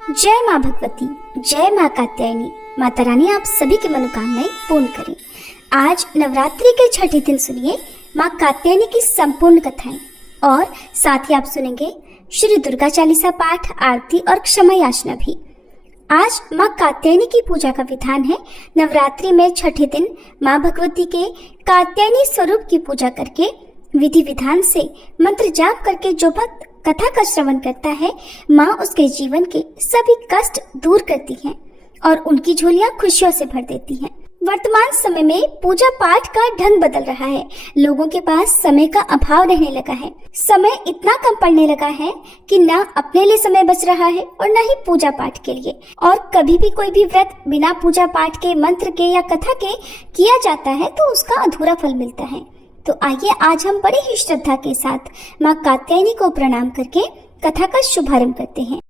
जय माँ भगवती, जय माँ कात्यायनी। माता रानी आप सभी की मनोकामनाएं पूर्ण करें। आज नवरात्रि के छठे दिन सुनिए माँ कात्यायनी की संपूर्ण कथाएं और साथ ही आप सुनेंगे श्री दुर्गा चालीसा पाठ, आरती और क्षमा याचना भी। आज माँ कात्यायनी की पूजा का विधान है। नवरात्रि में छठे दिन माँ भगवती के कात्यायनी स्वरूप की पूजा करके विधि विधान से मंत्र जाप करके जो भक्त कथा का श्रवण करता है, माँ उसके जीवन के सभी कष्ट दूर करती हैं और उनकी झोलियां खुशियों से भर देती हैं। वर्तमान समय में पूजा पाठ का ढंग बदल रहा है। लोगों के पास समय का अभाव रहने लगा है। समय इतना कम पड़ने लगा है कि ना अपने लिए समय बच रहा है और न ही पूजा पाठ के लिए। और कभी भी कोई भी व्रत बिना पूजा पाठ के, मंत्र के या कथा के किया जाता है तो उसका अधूरा फल मिलता है। तो आइए आज हम बड़ी ही श्रद्धा के साथ माँ कात्यायनी को प्रणाम करके कथा का शुभारंभ करते हैं।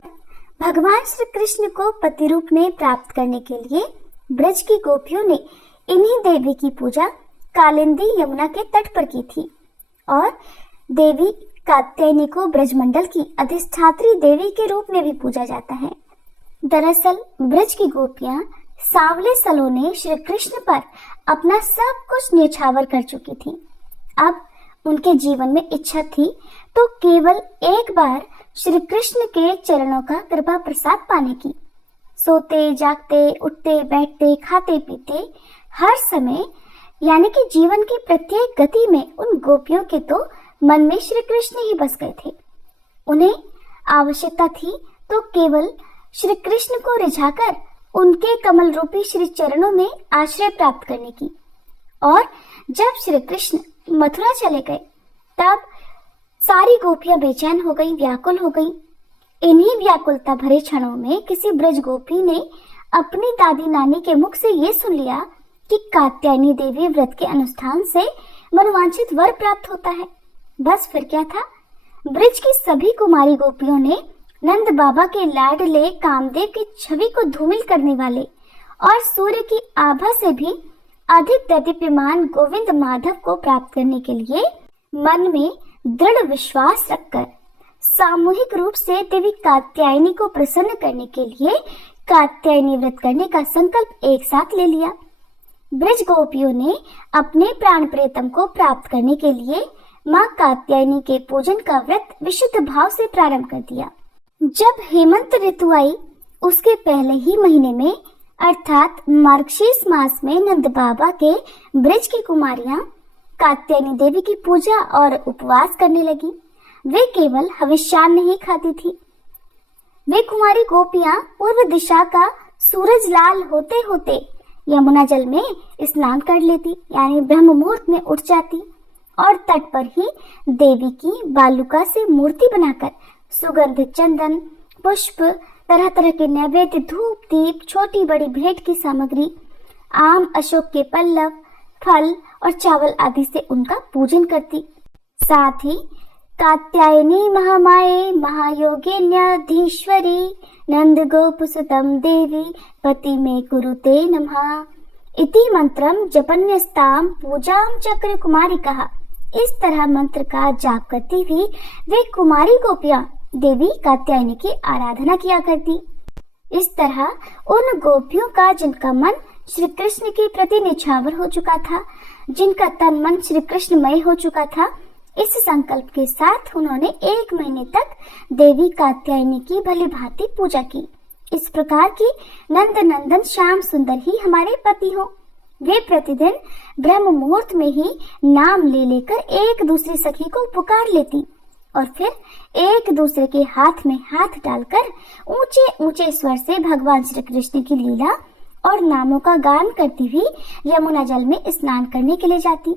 भगवान श्री कृष्ण को पति रूप में प्राप्त करने के लिए ब्रज की गोपियों ने इन्हीं देवी की पूजा कालिंदी यमुना के तट पर की थी और देवी कात्यायनी को ब्रजमंडल की अधिष्ठात्री देवी के रूप में भी पूजा जाता है। दरअसल ब्रज की गोपियां सांवले सलोने श्री कृष्ण पर अपना सब कुछ न्यौछावर कर चुकी थी। अब उनके जीवन में इच्छा थी तो केवल एक बार श्री कृष्ण के चरणों का कृपा प्रसाद पाने की। सोते जागते, उठते बैठते, खाते पीते हर समय यानी कि जीवन की प्रत्येक गति में उन गोपियों के तो मन में श्री कृष्ण ही बस गए थे। उन्हें आवश्यकता थी तो केवल श्री कृष्ण को रिझाकर उनके कमल रूपी श्री चरणों में आश्रय प्राप्त करने की। और जब श्री कृष्ण मथुरा चले गए तब सारी गोपियां बेचैन हो गई, व्याकुल हो गई। इन्हीं व्याकुलता भरे क्षणों में किसी ब्रज गोपी ने अपनी दादी नानी के मुख से ये सुन लिया कि कात्यायनी देवी व्रत के अनुष्ठान से मनोवांछित वर प्राप्त होता है। बस फिर क्या था, ब्रज की सभी कुमारी गोपियों ने नंद बाबा के लाडले कामदेव की छवि को धूमिल करने वाले और सूर्य की आभा से भी अधिक दैदीप्यमान गोविंद माधव को प्राप्त करने के लिए मन में दृढ़ विश्वास रखकर सामूहिक रूप से देवी कात्यायनी को प्रसन्न करने के लिए कात्यायनी व्रत करने का संकल्प एक साथ ले लिया। ब्रज गोपियों ने अपने प्राण प्रियतम को प्राप्त करने के लिए माँ कात्यायनी के पूजन का व्रत विशुद्ध भाव से प्रारंभ कर दिया। जब हेमंत ऋतु आई उसके पहले ही महीने में अर्थात मार्गशीर्ष मास में नंद बाबा के ब्रज की कुमारियां कात्यायनी देवी की पूजा और उपवास करने लगी। वे केवल हविष्यान्न नहीं खाती थी। वे कुमारी गोपियां पूर्व दिशा का सूरज लाल होते होते यमुना जल में स्नान कर लेती, यानी ब्रह्म मुहूर्त में उठ जाती और तट पर ही देवी की बालुका से मूर्ति बनाकर सुगंधित चंदन, पुष्प, तरह तरह के नैवेद्य, धूप, दीप, छोटी बड़ी भेंट की सामग्री, आम, अशोक के पल्लव, फल और चावल आदि से उनका पूजन करती। साथ ही कात्यायनी महामाये महायोगिन्याधीश्वरी नंद गोपसुतम देवी पति में कुरुते नमः इति मंत्रम जपन्यस्ताम पूजाम चक्र कुमारी कहा। इस तरह मंत्र का जाप करती हुई वे कुमारी गोपियां देवी कात्यायनी की आराधना किया करती। इस तरह उन गोपियों का जिनका मन श्री कृष्ण के प्रति निछावर हो चुका था, जिनका तन मन श्री कृष्णमय हो चुका था, इस संकल्प के साथ उन्होंने 1 महीने तक देवी कात्यायनी की भली भांति पूजा की। इस प्रकार की नंद नंदन श्याम सुंदर ही हमारे पति हो। वे प्रतिदिन ब्रह्म मुहूर्त में ही नाम ले लेकर एक दूसरी सखी को पुकार लेती और फिर एक दूसरे के हाथ में हाथ डालकर ऊंचे ऊंचे स्वर से भगवान श्री कृष्ण की लीला और नामों का गान करती हुई यमुना जल में स्नान करने के लिए जाती।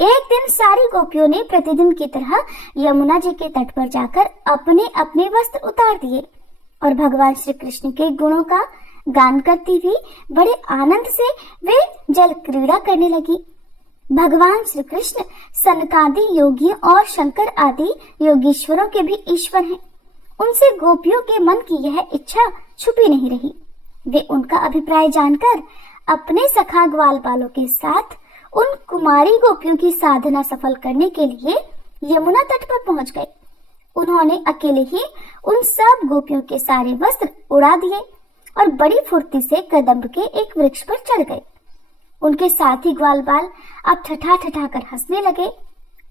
एक दिन सारी गोपियों ने प्रतिदिन की तरह यमुना जी के तट पर जाकर अपने अपने वस्त्र उतार दिए और भगवान श्री कृष्ण के गुणों का गान करती हुई बड़े आनंद से वे जल क्रीड़ा करने लगी। भगवान श्री कृष्ण सनकादि योगियों और शंकर आदि योगीश्वरों के भी ईश्वर हैं। उनसे गोपियों के मन की यह इच्छा छुपी नहीं रही। वे उनका अभिप्राय जानकर अपने सखा ग्वाल बालों के साथ उन कुमारी गोपियों की साधना सफल करने के लिए यमुना तट पर पहुंच गए। उन्होंने अकेले ही उन सब गोपियों के सारे वस्त्र उड़ा दिए और बड़ी फुर्ती से कदम्ब के एक वृक्ष पर चढ़ गए। उनके साथी ग्वाल बाल अब ठठा ठठा कर हंसने लगे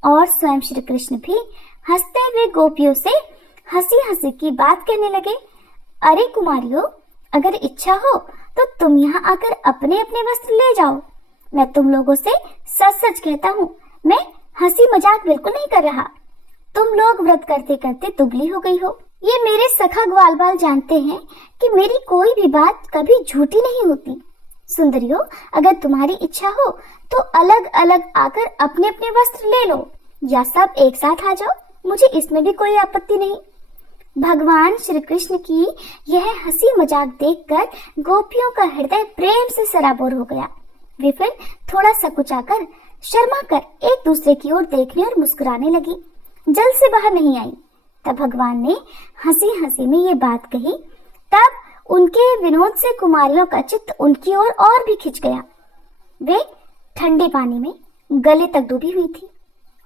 और स्वयं श्री कृष्ण भी हंसते हुए गोपियों से हंसी हंसी की बात कहने लगे। अरे कुमारियों, अगर इच्छा हो तो तुम यहाँ आकर अपने अपने वस्त्र ले जाओ। मैं तुम लोगों से सच सच कहता हूँ, मैं हंसी मजाक बिल्कुल नहीं कर रहा। तुम लोग व्रत करते करते दुबली हो गई हो। ये मेरे सखा ग्वाल बाल जानते हैं कि मेरी कोई भी बात कभी झूठी नहीं होती। सुंदरियों, अगर तुम्हारी इच्छा हो तो अलग अलग आकर अपने अपने वस्त्र ले लो या सब एक साथ आ जाओ, मुझे इसमें भी कोई आपत्ति नहीं। भगवान श्री कृष्ण की यह हंसी मजाक देखकर गोपियों का हृदय प्रेम से सराबोर हो गया। वे फिर थोड़ा सकुचाकर शर्मा कर एक दूसरे की ओर देखने और मुस्कुराने लगी। जल से बाहर नहीं आई। तब भगवान ने हंसी हंसी में ये बात कही। तब उनके विनोद से कुमारियों का चित्त उनकी ओर और भी खिंच गया। वे ठंडे पानी में गले तक डूबी हुई थी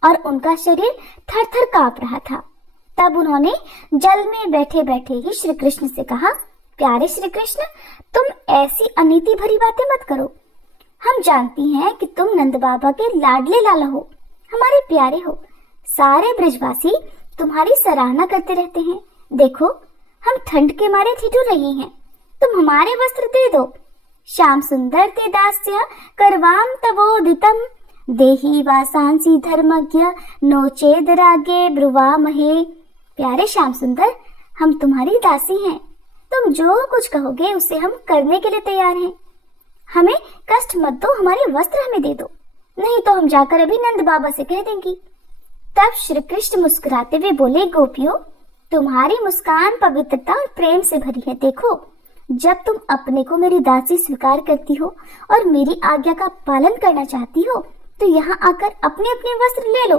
और उनका शरीर थर थर कांप रहा था। तब उन्होंने जल में बैठे बैठे ही श्री कृष्ण से कहा, प्यारे श्री कृष्ण, तुम ऐसी अनीति भरी बातें मत करो। हम जानती हैं कि तुम नंद बाबा के लाडले लाला हो, हमारे प्यारे हो। सारे ब्रजवासी तुम्हारी सराहना करते रहते हैं। देखो, हम ठंड के मारे ठिठुर रही हैं, तुम हमारे वस्त्र दे दो। श्याम सुंदर ते दास्य करवाम तवोदितम देही वासांसी धर्मज्ञ नोचेद रागे ब्रुवामहे। प्यारे श्याम सुंदर, हम तुम्हारी दासी हैं, तुम जो कुछ कहोगे उसे हम करने के लिए तैयार हैं। हमें कष्ट मत दो, हमारे वस्त्र हमें दे दो, नहीं तो हम जाकर अभी नंद बाबा से कह देंगी। तब श्री कृष्ण मुस्कुराते हुए बोले, गोपियों, तुम्हारी मुस्कान पवित्रता और प्रेम से भरी है। देखो, जब तुम अपने को मेरी दासी स्वीकार करती हो और मेरी आज्ञा का पालन करना चाहती हो तो यहाँ आकर अपने अपने वस्त्र ले लो।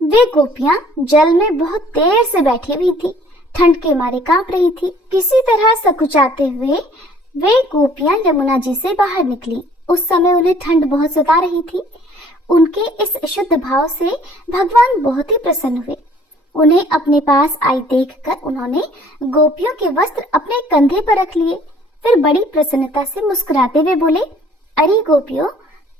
वे गोपियाँ जल में बहुत देर से बैठी हुई थी, ठंड के मारे कांप रही थी। किसी तरह सकुचाते हुए वे गोपियाँ यमुना जी से बाहर निकली। उस समय उन्हें ठंड बहुत सता रही थी। उनके इस शुद्ध भाव से भगवान बहुत ही प्रसन्न हुए। उन्हें अपने पास आई देखकर उन्होंने गोपियों के वस्त्र अपने कंधे पर रख लिए। फिर बड़ी प्रसन्नता से मुस्कुराते हुए बोले, अरे गोपियों,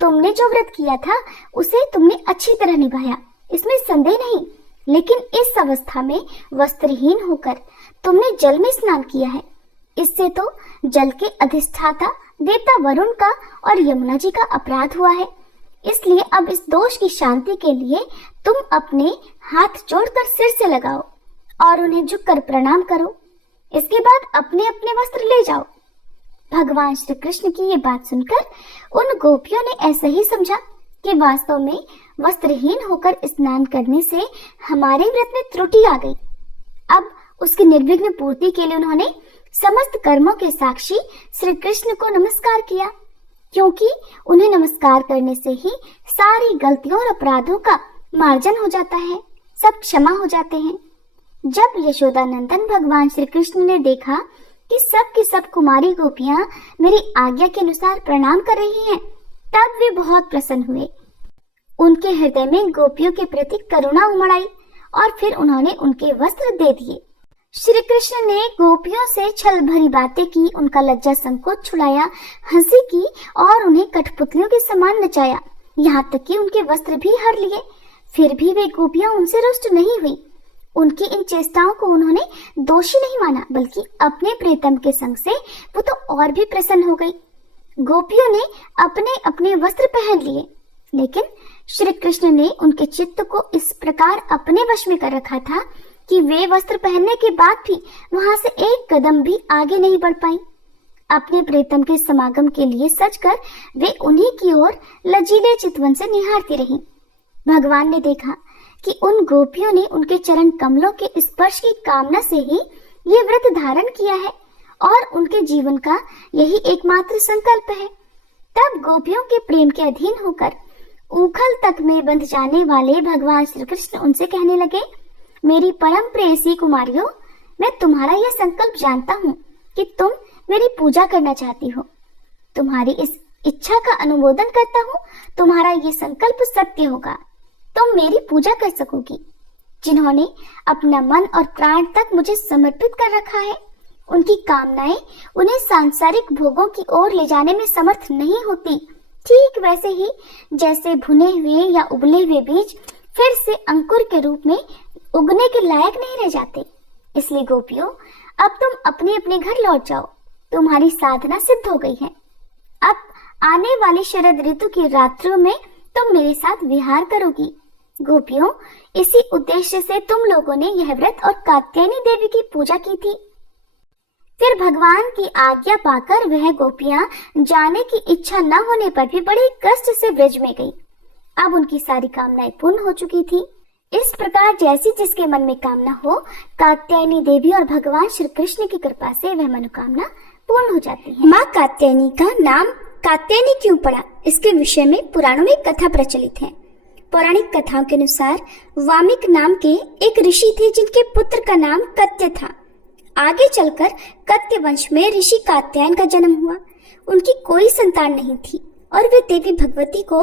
तुमने जो व्रत किया था उसे तुमने अच्छी तरह निभाया, इसमें संदेह नहीं। लेकिन इस अवस्था में वस्त्रहीन होकर तुमने जल में स्नान किया है। इससे तो जल के अधिष्ठाता देवता वरुण का और यमुना जी का अपराध हुआ है। इसलिए अब इस दोष की शांति के लिए तुम अपने हाथ जोड़कर सिर से लगाओ और उन्हें झुककर प्रणाम करो। इसके बाद अपने अपने वस्त्र ले जाओ। भगवान श्री कृष्ण की ये बात सुनकर उन गोपियों ने ऐसा ही समझा कि वास्तव में वस्त्रहीन होकर स्नान करने से हमारे व्रत में त्रुटि आ गई। अब उसकी निर्विघ्न पूर्ति के लिए उन्होंने समस्त कर्मों के साक्षी श्री कृष्ण को नमस्कार किया, क्योंकि उन्हें नमस्कार करने से ही सारी गलतियों और अपराधों का मार्जन हो जाता है, सब क्षमा हो जाते हैं। जब यशोदा नंदन भगवान श्री कृष्ण ने देखा कि सब की सब कुमारी गोपियां मेरी आज्ञा के अनुसार प्रणाम कर रही हैं, तब वे बहुत प्रसन्न हुए। उनके हृदय में गोपियों के प्रति करुणा उमड़ आई और फिर उन्होंने उनके वस्त्र दे दिए। श्री कृष्ण ने गोपियों से छल भरी बातें की, उनका लज्जा संकोच छुड़ाया, हंसी की और उन्हें कठपुतलियों के समान नचाया, यहाँ तक कि उनके वस्त्र भी हर लिए। फिर भी वे गोपियां उनसे रुष्ट नहीं हुई। उनकी इन चेष्टाओं को उन्होंने दोषी नहीं माना, बल्कि अपने प्रीतम के संग से वो तो और भी प्रसन्न हो गई। गोपियों ने अपने अपने वस्त्र पहन लिए, लेकिन श्री कृष्ण ने उनके चित्त को इस प्रकार अपने वश में कर रखा था कि वे वस्त्र पहनने के बाद भी वहां से एक कदम भी आगे नहीं बढ़ पाई। अपने प्रीतम के समागम के लिए सजकर वे उन्हीं की ओर लजीले चितवन से निहारती रहीं। भगवान ने देखा कि उन गोपियों ने उनके चरण कमलों के स्पर्श की कामना से ही ये व्रत धारण किया है और उनके जीवन का यही एकमात्र संकल्प है। तब गोपियों के प्रेम के अधीन होकर ऊखल तक में बंध जाने वाले भगवान श्री कृष्ण उनसे कहने लगे, मेरी परम प्रेयसी कुमारियों, मैं तुम्हारा यह संकल्प जानता हूँ कि तुम मेरी पूजा करना चाहती हो। तुम्हारी इस इच्छा का अनुमोदन करता हूँ। तुम्हारा ये संकल्प सत्य होगा, तुम मेरी पूजा कर सकोगी। जिन्होंने अपना मन और प्राण तक मुझे समर्पित कर रखा है, उनकी कामनाएं उन्हें सांसारिक भोगों की ओर ले जाने में समर्थ नहीं होती। ठीक वैसे ही जैसे भुने हुए या उबले हुए बीज फिर से अंकुर के रूप में उगने के लायक नहीं रह जाते। इसलिए गोपियों, अब तुम अपने अपने घर लौट जाओ, तुम्हारी साधना सिद्ध हो गई है। अब आने वाली शरद ऋतु की रात्रियों में तुम मेरे साथ विहार करोगी। गोपियों, इसी उद्देश्य से तुम लोगों ने यह व्रत और कात्यायनी देवी की पूजा की थी। फिर भगवान की आज्ञा पाकर वह गोपियां जाने की इच्छा न होने पर भी बड़े कष्ट से ब्रज में गई। अब उनकी सारी कामनाएं पूर्ण हो चुकी थी। इस प्रकार जैसी जिसके मन में कामना हो, कात्यायनी देवी और भगवान श्री कृष्ण की कृपा से वह मनोकामना पूर्ण हो जाती है। माँ कात्यायनी का नाम कात्यायनी क्यों पड़ा, इसके विषय में पुराणों में कथा प्रचलित है। पौराणिक कथाओं के अनुसार वामिक नाम के एक ऋषि थे जिनके पुत्र का नाम कत्य था। आगे चलकर कत्य वंश में ऋषि कात्यायन का जन्म हुआ। उनकी कोई संतान नहीं थी और वे देवी भगवती को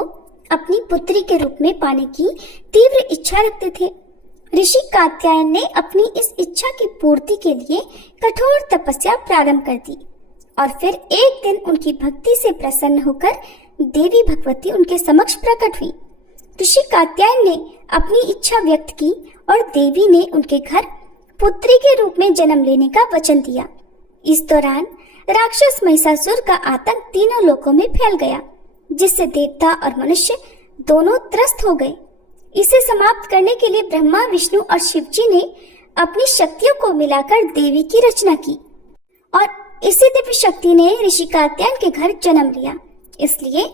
अपनी पुत्री के रूप में पाने की तीव्र इच्छा रखते थे। ऋषि कात्यायन ने अपनी इस इच्छा की पूर्ति के लिए कठोर तपस्या प्रारंभ कर दी और फिर एक दिन उनकी भक्ति से प्रसन्न होकर देवी भगवती उनके समक्ष प्रकट हुई। ऋषि कात्यायन ने अपनी इच्छा व्यक्त की और देवी ने उनके घर पुत्री के रूप में जन्म लेने का वचन दिया। इस दौरान राक्षस महिषासुर का आतंक तीनों लोकों में फैल गया, जिससे देवता और मनुष्य दोनों त्रस्त हो गए। इसे समाप्त करने के लिए ब्रह्मा, विष्णु और शिव जी ने अपनी शक्तियों को मिलाकर देवी की रचना की और इसी दिव्य शक्ति ने ऋषि कात्यायन के घर जन्म लिया। इसलिए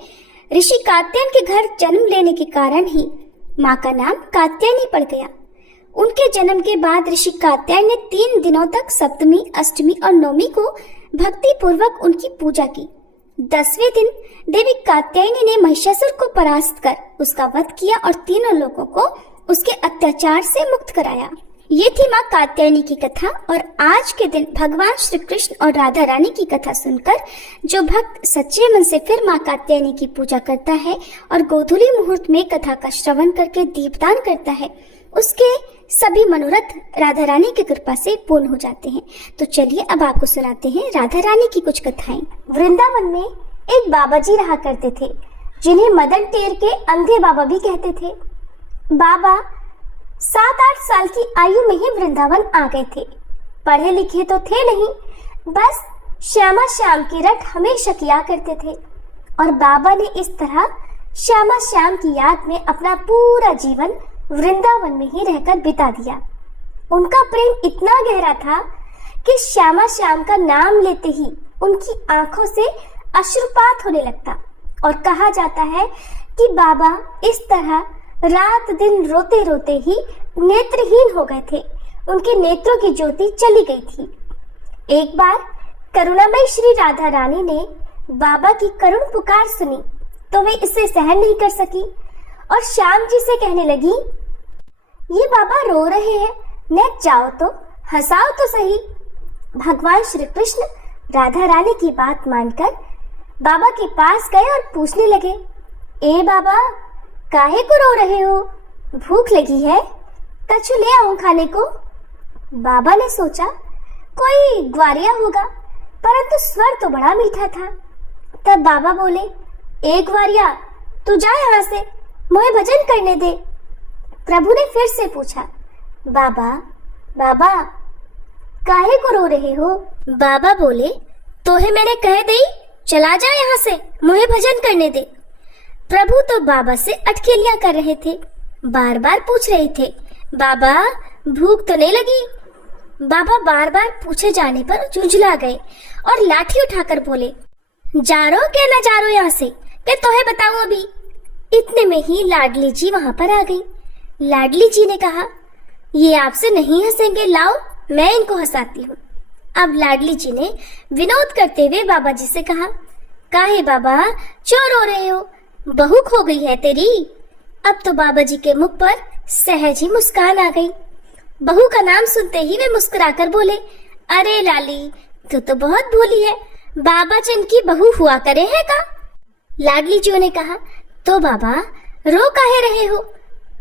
ऋषि कात्यायन के घर जन्म लेने के कारण ही माँ का नाम कात्यायनी पड़ गया। उनके जन्म के बाद ऋषि कात्यायन ने 3 दिनों तक सप्तमी, अष्टमी और नवमी को भक्ति पूर्वक उनकी पूजा की। 10वें दिन देवी कात्यायनी ने महिषासुर को परास्त कर उसका वध किया और तीनों लोगों को उसके अत्याचार से मुक्त कराया। ये थी माँ कात्यायनी की कथा। और आज के दिन भगवान श्री कृष्ण और राधा रानी की कथा सुनकर जो भक्त सच्चे मन से फिर माँ कात्यायनी की पूजा करता है और गोधूली मुहूर्त में कथा का श्रवण करके दीपदान करता है, उसके सभी मनोरथ राधा रानी की कृपा से पूर्ण हो जाते हैं। तो चलिए अब आपको सुनाते हैं राधा रानी की कुछ कथाएं। वृंदावन में एक बाबा जी रहा करते थे, जिन्हें मदन टेर के अंधे बाबा भी कहते थे। बाबा 7-8 साल की आयु में ही वृंदावन आ गए थे। पढ़े लिखे तो थे नहीं, बस श्यामा श्याम की रट हमेशा किया करते थे और बाबा ने इस तरह श्यामा श्याम की याद में अपना पूरा जीवन वृंदावन में ही रहकर बिता दिया। उनका प्रेम इतना गहरा था कि श्यामा श्याम का नाम लेते ही उनकी आंखों से अश्रुपात होने लगता और कहा जाता है कि बाबा इस तरह रात दिन रोते रोते ही नेत्रहीन हो गए थे। उनके नेत्रों की ज्योति चली गई थी। एक बार करुणामयी श्री राधा रानी ने बाबा की करुण पुकार सुनी तो वे इसे सहन नहीं कर सकी और श्याम जी से कहने लगी, ये बाबा रो रहे हैं, न जाओ तो हंसाओ तो सही। भगवान श्री कृष्ण राधा रानी की बात मानकर बाबा के पास गए और पूछने लगे, ए बाबा काहे को रो रहे हो, भूख लगी है, कछु ले आऊं खाने को। बाबा ने सोचा कोई ग्वारिया होगा, परंतु स्वर तो बड़ा मीठा था। तब बाबा बोले, ए ग्वारिया तू जा यहाँ से, मुझे भजन करने दे। प्रभु ने फिर से पूछा, बाबा बाबा काहे को रो रहे हो। बाबा बोले, तोहे मैंने कह दी, चला जा यहाँ से, मुझे भजन करने दे। प्रभु तो बाबा से अटखेलियां कर रहे थे, बार बार पूछ रहे थे, बाबा भूख तो नहीं लगी। बाबा बार बार पूछे जाने पर झुंझला गए और लाठी उठाकर बोले, जा रो क्या ना जा रो यहाँ से, क्या तोहे बताऊं अभी। इतने में ही लाडली जी वहां पर आ गई। लाडली जी ने कहा, ये आपसे नहीं हंसेंगे, लाओ मैं इनको हंसाती हूँ। अब लाडली जी ने विनोद करते हुए बाबा जी से कहा, काहे बाबा क्यों रो रहे हो, बहू खो गई है तेरी। अब तो बाबा जी के मुख पर सहज ही मुस्कान आ गई। बहू का नाम सुनते ही वे मुस्कुराकर बोले, अरे लाली तू तो बहुत भोली है, बाबा चंद की बहू हुआ करे है का। लाडली जी ने कहा, तो बाबा रो काहे रहे हो,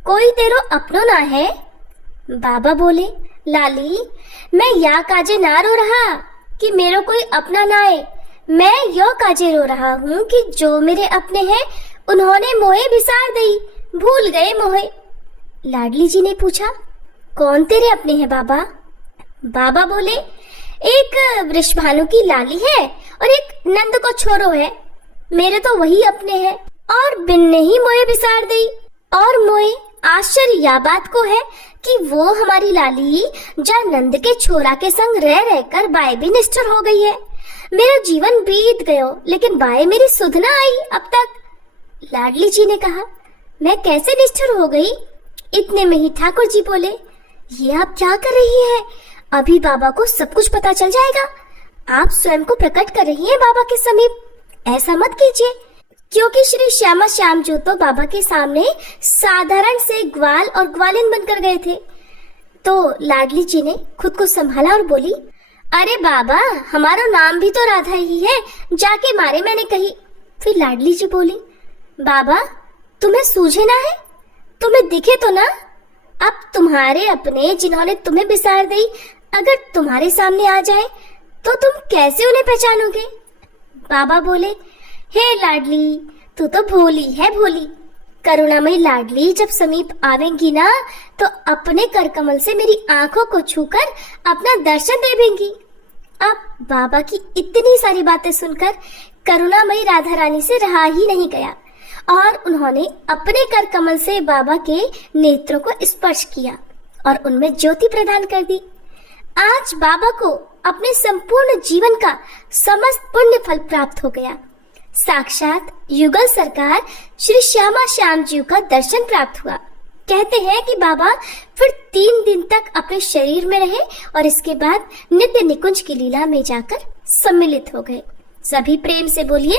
कोई तेरो अपनो ना है। बाबा बोले, लाली मैं या काजे ना रो रहा, कि मेरा कोई अपना ना आए। मैं यो काजे रो रहा हूँ कि जो मेरे अपने हैं उन्होंने मोहे बिसार दई, भूल गए मोहे। लाडली जी ने पूछा, कौन तेरे अपने हैं बाबा? बाबा बोले, एक वृषभानु की लाली है और एक नंद को छोरो है, मेरे तो वही अपने हैं। और बिन ने ही मोहे बिसार दी। और मोहे आश्चर्य या बात को है कि वो हमारी लाली जा नंद के छोरा के संग रह रहकर बाय भी निष्ठुर हो गई है। मेरा जीवन बीत गयो लेकिन बाय मेरी सुध ना आई अब तक। लाडली जी ने कहा, मैं कैसे निष्ठुर हो गई? इतने में ही ठाकुर जी बोले, ये आप क्या कर रही है? अभी बाबा को सब कुछ पता चल जाएगा। आप स्वयं को प्रकट कर रही हैं बाबा के समीप, ऐसा मत कीजिए। क्योंकि श्री श्यामा श्याम जो तो बाबा के सामने साधारण से ग्वाल और ग्वालिन बनकर गए थे। तो लाडली जी ने खुद को संभाला और बोली, अरे बाबा, हमारा नाम भी तो राधा ही है, जाके मारे मैंने कही। फिर लाडली जी बोली, बाबा तुम्हें सूझे ना है? तुम्हें दिखे तो ना? अब तुम्हारे अपने जिन्होंने तुम्हें बिसार दी अगर तुम्हारे सामने आ जाए तो तुम कैसे उन्हें पहचानोगे? बाबा बोले, हे लाडली, तू तो भोली है भोली। करुणामयी लाडली जब समीप आवेंगी ना तो अपने कर कमल से मेरी आंखों को छूकर अपना दर्शन देवेंगी। अब बाबा की इतनी सारी बातें सुनकर करुणामयी राधा रानी से रहा ही नहीं गया और उन्होंने अपने कर कमल से बाबा के नेत्रों को स्पर्श किया और उनमें ज्योति प्रदान कर दी। आज बाबा को अपने संपूर्ण जीवन का समस्त पुण्य फल प्राप्त हो गया। साक्षात युगल सरकार श्री श्यामा श्याम जी का दर्शन प्राप्त हुआ। कहते हैं कि बाबा फिर 3 दिन तक अपने शरीर में रहे और इसके बाद नित्य निकुंज की लीला में जाकर सम्मिलित हो गए। सभी प्रेम से बोलिए,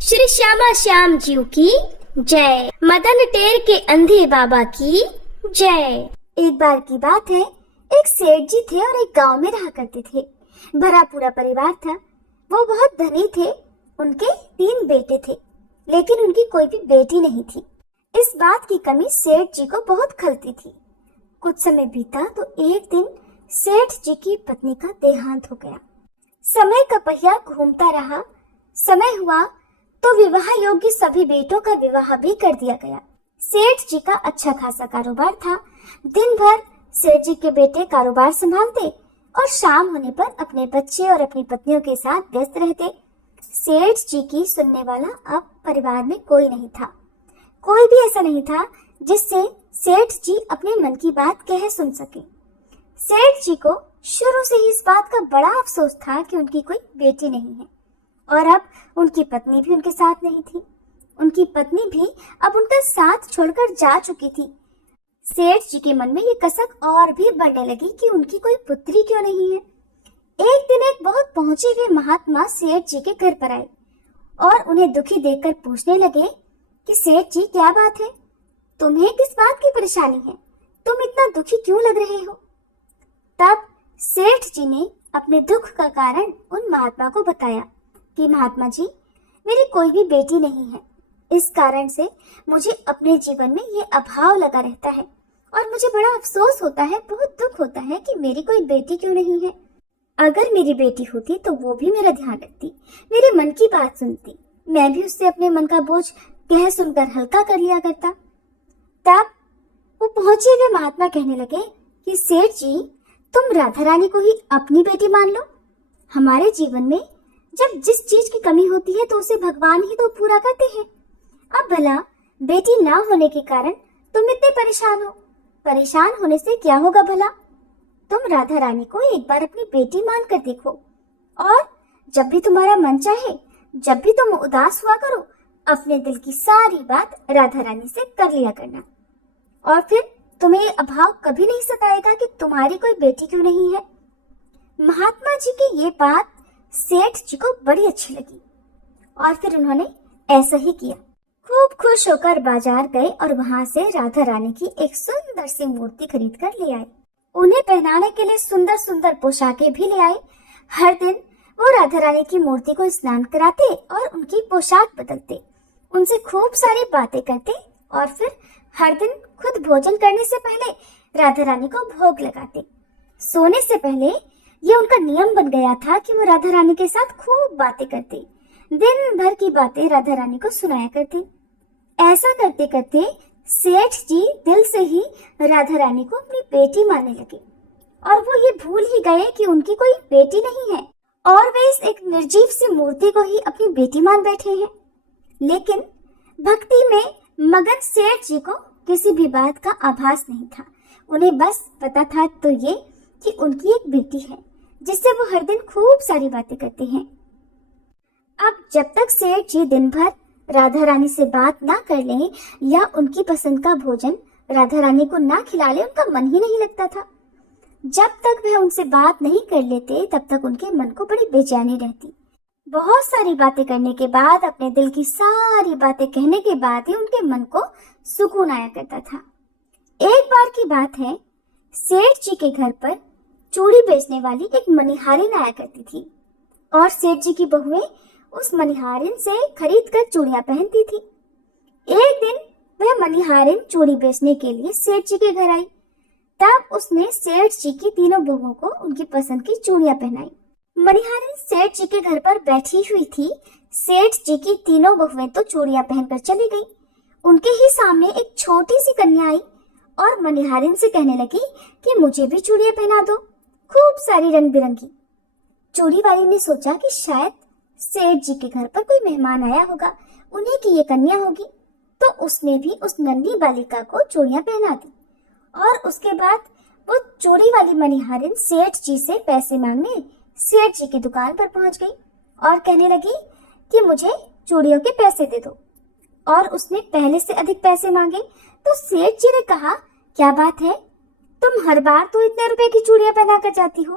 श्री श्यामा श्याम जी की जय। मदन टेर के अंधे बाबा की जय। एक बार की बात है, एक सेठ जी थे और एक गांव में रहा करते थे। भरा पूरा परिवार था। वो बहुत धनी थे। उनके 3 बेटे थे लेकिन उनकी कोई भी बेटी नहीं थी। इस बात की कमी सेठ जी को बहुत खलती थी। कुछ समय बीता तो एक दिन सेठ जी की पत्नी का देहांत हो गया। समय का पहिया घूमता रहा। समय हुआ तो विवाह योग्य सभी बेटों का विवाह भी कर दिया गया। सेठ जी का अच्छा खासा कारोबार था। दिन भर सेठ जी के बेटे कारोबार संभालते और शाम होने पर अपने बच्चे और अपनी पत्नियों के साथ व्यस्त रहते। सेठ जी की सुनने वाला अब परिवार में कोई नहीं था। कोई भी ऐसा नहीं था जिससे सेठ जी अपने मन की बात कह सुन सके। सेठ जी को शुरू से ही इस बात का बड़ा अफसोस था कि उनकी कोई बेटी नहीं है और अब उनकी पत्नी भी उनके साथ नहीं थी। उनकी पत्नी भी अब उनका साथ छोड़कर जा चुकी थी। सेठ जी के मन में ये कसक और भी बढ़ने लगी कि उनकी कोई पुत्री क्यों नहीं है। एक दिन एक बहुत पहुंचे हुए महात्मा सेठ जी के घर पर आए और उन्हें दुखी देखकर पूछने लगे कि सेठ जी, क्या बात है? तुम्हें किस बात की परेशानी है? तुम इतना दुखी क्यों लग रहे हो? तब सेठ जी ने अपने दुख का कारण उन महात्मा को बताया कि महात्मा जी, मेरी कोई भी बेटी नहीं है। इस कारण से मुझे अपने जीवन में ये अभाव लगा रहता है और मुझे बड़ा अफसोस होता है, बहुत दुख होता है कि मेरी कोई बेटी क्यों नहीं है। अगर मेरी बेटी होती तो वो भी मेरा ध्यान रखती, मेरे मन की बात सुनती, मैं भी उससे अपने मन का बोझ कह सुनकर हल्का कर लिया करता। तब वो पहुंचे हुए महात्मा कहने लगे कि सेठ जी, तुम राधा रानी को ही अपनी बेटी मान लो। हमारे जीवन में जब जिस चीज की कमी होती है तो उसे भगवान ही तो पूरा करते हैं। अब भला बेटी ना होने के कारण तुम इतने परेशान हो। परेशान होने से क्या होगा भला? तुम राधा रानी को एक बार अपनी बेटी मान कर देखो और जब भी तुम्हारा मन चाहे, जब भी तुम उदास हुआ करो, अपने दिल की सारी बात राधा रानी से कर लिया करना और फिर तुम्हें ये अभाव कभी नहीं सताएगा कि तुम्हारी कोई बेटी क्यों नहीं है। महात्मा जी की ये बात सेठ जी को बड़ी अच्छी लगी और फिर उन्होंने ऐसा ही किया। खूब खुश होकर बाजार गए और वहां से राधा रानी की एक सुंदर सी मूर्ति खरीद कर ले आए। उन्हें पहनाने के लिए सुंदर सुंदर पोशाकें भी ले आए। हर दिन वो राधा रानी की मूर्ति को स्नान कराते और उनकी पोशाक बदलते, उनसे खूब सारी बातें करते और फिर हर दिन खुद भोजन करने से पहले राधा रानी को भोग लगाते। सोने से पहले ये उनका नियम बन गया था कि वो राधा रानी के साथ खूब बातें करते, दिन भर की बातें राधा रानी को सुनाया करते। ऐसा करते करते सेठ जी दिल से ही राधा रानी को अपनी बेटी मानने लगे और वो ये भूल ही गए कि उनकी कोई बेटी नहीं है और वे इस एक निर्जीव सी मूर्ति को ही अपनी बेटी मान बैठे हैं। लेकिन भक्ति में मगन सेठ जी को किसी भी बात का आभास नहीं था। उन्हें बस पता था तो ये कि उनकी एक बेटी है जिससे वो हर दिन खूब सारी बातें करते हैं। अब जब तक सेठ जी दिन भर राधा रानी से बात ना कर लें या उनकी पसंद का भोजन राधा रानी को ना खिला ले, उनका मन ही नहीं लगता था। जब तक वह उनसे बात नहीं कर लेते तब तक उनके मन को बड़ी बेचैनी रहती। बहुत सारी बातें करने के बाद, अपने दिल की सारी बातें कहने के बाद ही उनके मन को सुकून आया करता था। एक बार की बात है, सेठ जी के घर पर चूड़ी बेचने वाली एक मनिहारिन आया करती थी और सेठ जी की बहुएं उस मनिहारिन से खरीद कर चूड़ियां पहनती थी। एक दिन वह मनिहारिन चूड़ी बेचने के लिए सेठ जी के घर आई। तब उसने सेठ जी की तीनों बहुओं को उनकी पसंद की चूड़ियां पहनाई। मनिहारिन सेठ जी के घर पर बैठी हुई थी। सेठ जी की तीनों बहुएं तो चूड़ियां पहनकर चली गई। उनके ही सामने एक छोटी सी कन्या आई और मनिहारिन से कहने लगी कि मुझे भी चूड़ियां पहना दो, खूब सारी रंग बिरंगी। चूड़ी वाली ने सोचा कि शायद सेठ जी के घर पर कोई मेहमान आया होगा, उन्हीं की ये कन्या होगी, तो उसने भी उस नन्ही बालिका को चूड़ियां पहना दी। और उसके बाद वो चूड़ी वाली मनिहारिन सेठ जी से पैसे मांगने सेठ जी की दुकान पर पहुंच गई और कहने लगी कि मुझे चूड़ियों के पैसे दे दो। और उसने पहले से अधिक पैसे मांगे तो सेठ जी ने कहा, क्या बात है, तुम हर बार तो इतने रुपए की चूड़ियां पहना कर जाती हो,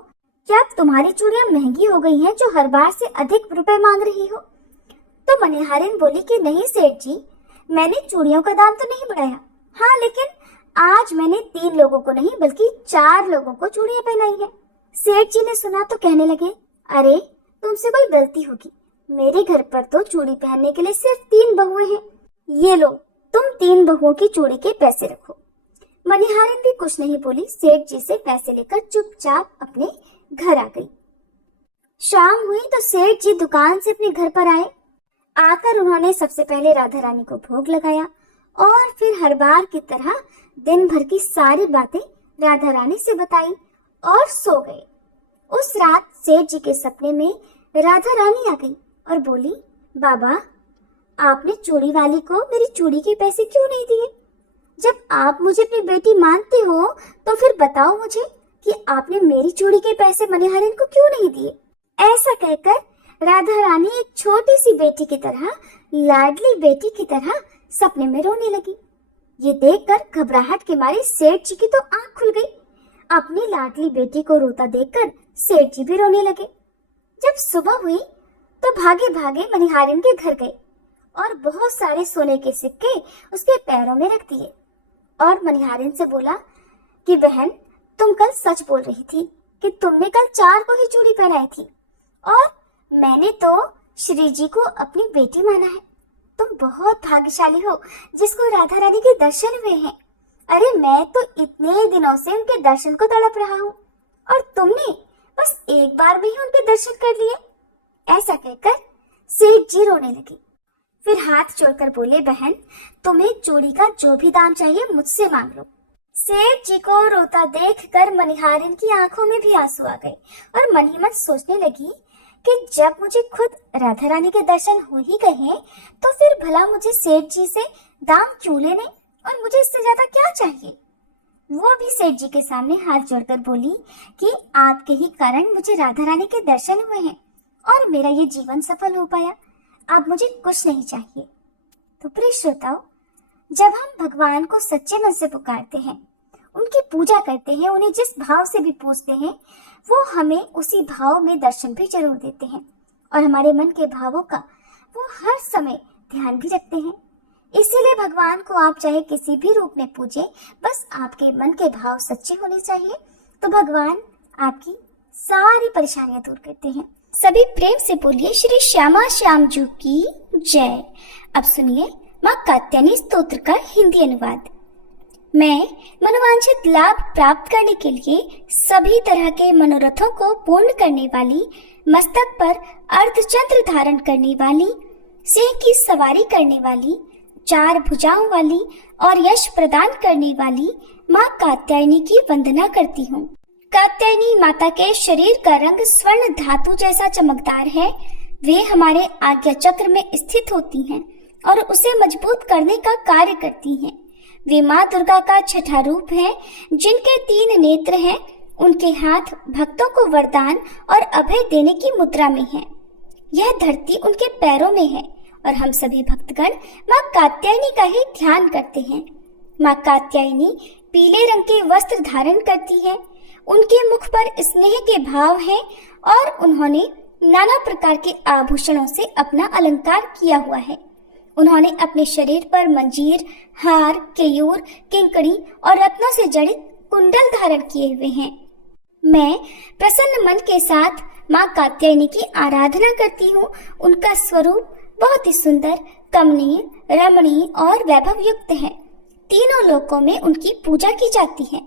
क्या तुम्हारी चूड़ियां महंगी हो गई हैं जो हर बार से अधिक रुपए मांग रही हो? तो मनिहारिन बोली कि नहीं सेठ जी, मैंने चूड़ियों का दाम तो नहीं बढ़ाया, हाँ लेकिन आज मैंने 3 लोगों को नहीं बल्कि 4 लोगों को चूड़ियां पहनाई है। सेठ जी ने सुना तो कहने लगे, अरे तुमसे कोई गलती होगी, मेरे घर पर तो चूड़ी पहनने के लिए सिर्फ 3 बहुएं हैं, ये लो तुम 3 बहुओं की चूड़ी के पैसे रखो। मनिहारिन भी कुछ नहीं बोली, सेठ जी से पैसे लेकर चुपचाप अपने घर आ गई। शाम हुई तो सेठ जी दुकान से अपने घर पर आए। आकर उन्होंने सबसे पहले राधा रानी को भोग लगाया और फिर हर बार की तरह दिन भर की सारी बातें राधा रानी से बताई और सो गए। उस रात सेठ जी के सपने में राधा रानी आ गई और बोली, बाबा आपने चूड़ी वाली को मेरी चूड़ी के पैसे क्यों नहीं दिए? जब आप मुझे अपनी बेटी मानते हो तो फिर बताओ मुझे कि आपने मेरी चूड़ी के पैसे मनिहारिन को क्यों नहीं दिए? ऐसा कहकर राधा रानी एक छोटी सी बेटी की तरह, लाडली बेटी की तरह सपने में रोने लगी। ये देखकर घबराहट के मारे सेठ जी की तो आंख खुल गई। अपनी लाडली बेटी को रोता देखकर सेठ जी भी रोने लगे। जब सुबह हुई तो भागे भागे मनिहारिन के घर गए और बहुत सारे सोने के सिक्के उसके पैरों में रख दिए और मनिहारिन से बोला कि बहन, तुम कल सच बोल रही थी कि तुमने कल 4 को ही चूड़ी पहनाई थी और मैंने तो श्री जी को अपनी बेटी माना है। तुम बहुत भाग्यशाली हो जिसको राधा रानी के दर्शन हुए हैं। अरे मैं तो इतने दिनों से उनके दर्शन को तड़प रहा हूँ और तुमने बस एक बार में ही उनके दर्शन कर लिए। ऐसा कहकर सेठ जी रोने लगे। फिर हाथ जोड़कर बोले, बहन तुम्हें चूड़ी का जो भी दाम चाहिए मुझसे मांग लो। सेठ जी को रोता देखकर मनिहारिन की आंखों में भी आंसू आ गए और मन ही मन सोचने लगी कि जब मुझे खुद राधा रानी के दर्शन हो ही गए हैं तो फिर भला मुझे सेठ जी से दाम क्यों लेने और मुझे इससे ज्यादा क्या चाहिए। वो भी सेठ जी के सामने हाथ जोड़कर बोली कि आपके ही कारण मुझे राधा रानी के दर्शन हुए हैं और मेरा ये जीवन सफल हो पाया, अब मुझे कुछ नहीं चाहिए। तो प्रिय श्रोताओ, जब हम भगवान को सच्चे मन से पुकारते हैं, उनकी पूजा करते हैं, उन्हें जिस भाव से भी पूजते हैं, वो हमें उसी भाव में दर्शन भी जरूर देते हैं और हमारे मन के भावों का वो हर समय ध्यान भी रखते हैं। इसीलिए भगवान को आप चाहे किसी भी रूप में पूजें, बस आपके मन के भाव सच्चे होने चाहिए तो भगवान आपकी सारी परेशानियां दूर करते हैं। सभी प्रेम से बोलिए श्री श्यामा श्याम जी की जय। अब सुनिए माँ कात्यायनी स्तोत्र का हिंदी अनुवाद। मैं मनोवांछित लाभ प्राप्त करने के लिए सभी तरह के मनोरथों को पूर्ण करने वाली, मस्तक पर अर्धचंद्र धारण करने वाली, सिंह की सवारी करने वाली, 4 भुजाओं वाली और यश प्रदान करने वाली माँ कात्यायनी की वंदना करती हूँ। कात्यायनी माता के शरीर का रंग स्वर्ण धातु जैसा चमकदार है। वे हमारे आज्ञा चक्र में स्थित होती हैं और उसे मजबूत करने का कार्य करती हैं। वे माँ दुर्गा का छठा रूप है, जिनके 3 नेत्र हैं। उनके हाथ भक्तों को वरदान और अभय देने की मुद्रा में है। यह धरती उनके पैरों में है और हम सभी भक्तगण माँ कात्यायनी का ही ध्यान करते हैं। माँ कात्यायनी पीले रंग के वस्त्र धारण करती है। उनके मुख पर स्नेह के भाव हैं और उन्होंने नाना प्रकार के आभूषणों से अपना अलंकार किया हुआ है। उन्होंने अपने शरीर पर मंजीर, हार, केयूर, किंकड़ी और रत्नों से जड़ित कुंडल धारण किए हुए हैं। मैं प्रसन्न मन के साथ माँ कात्यायनी की आराधना करती हूँ। उनका स्वरूप बहुत ही सुंदर, कमनीय, रमणीय और वैभव युक्त है। तीनों लोकों में उनकी पूजा की जाती है।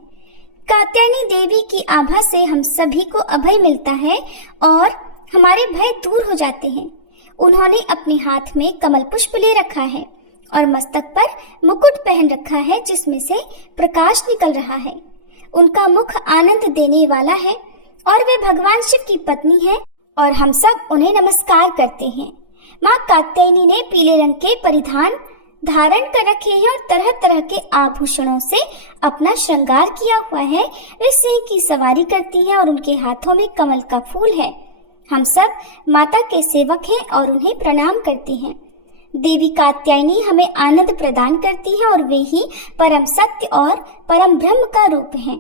कात्यायनी देवी की आभा से हम सभी को अभय मिलता है और हमारे भय दूर हो जाते हैं। उन्होंने अपने हाथ में कमल पुष्प ले रखा है और मस्तक पर मुकुट पहन रखा है, जिसमें से प्रकाश निकल रहा है। उनका मुख आनंद देने वाला है और वे भगवान शिव की पत्नी है और हम सब उन्हें नमस्कार करते हैं। माँ कात्यायनी ने पीले रंग के परिधान धारण कर रखे हैं और तरह तरह के आभूषणों से अपना श्रृंगार किया हुआ है। वे सिंह की सवारी करती हैं और उनके हाथों में कमल का फूल है। हम सब माता के सेवक हैं और उन्हें प्रणाम करते हैं। देवी कात्यायनी हमें आनंद प्रदान करती है और वे ही परम सत्य और परम ब्रह्म का रूप हैं।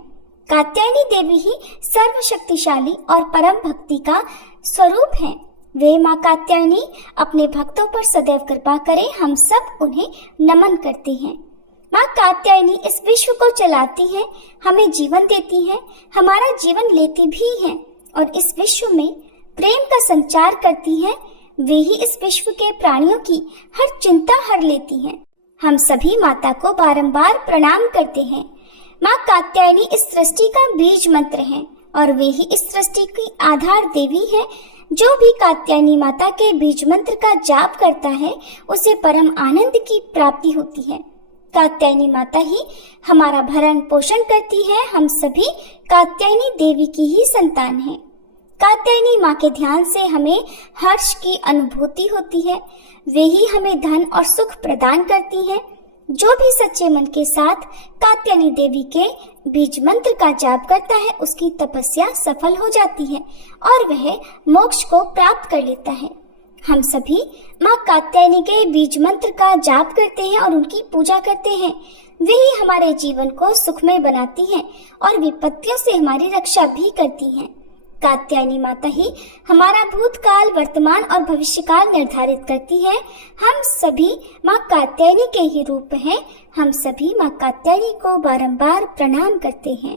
कात्यायनी देवी ही सर्वशक्तिशाली और परम भक्ति का स्वरूप हैं। वे माँ कात्यायनी अपने भक्तों पर सदैव कृपा करें। हम सब उन्हें नमन करते हैं। माँ कात्यायनी इस विश्व को चलाती हैं, हमें जीवन देती हैं, हमारा जीवन लेती भी हैं और इस विश्व में प्रेम का संचार करती हैं। वे ही इस विश्व के प्राणियों की हर चिंता हर लेती हैं। हम सभी माता को बारंबार प्रणाम करते हैं। माँ कात्यायनी इस सृष्टि का बीज मंत्र है और वे ही इस सृष्टि की आधार देवी है। जो भी कात्यायनी माता के बीज मंत्र का जाप करता है, उसे परम आनंद की प्राप्ति होती है। कात्यायनी माता ही हमारा भरण पोषण करती है। हम सभी कात्यायनी देवी की ही संतान हैं। कात्यायनी माँ के ध्यान से हमें हर्ष की अनुभूति होती है। वे ही हमें धन और सुख प्रदान करती हैं। जो भी सच्चे मन के साथ कात्यायनी देवी के बीज मंत्र का जाप करता है, उसकी तपस्या सफल हो जाती है और वह मोक्ष को प्राप्त कर लेता है। हम सभी माँ कात्यायनी के बीज मंत्र का जाप करते हैं और उनकी पूजा करते हैं। वे ही हमारे जीवन को सुखमय बनाती हैं और विपत्तियों से हमारी रक्षा भी करती हैं। कात्यायनी माता ही हमारा भूतकाल, वर्तमान और भविष्यकाल निर्धारित करती है। हम सभी माँ कात्यायनी के ही रूप हैं। हम सभी माँ कात्यायनी को बारंबार प्रणाम करते हैं।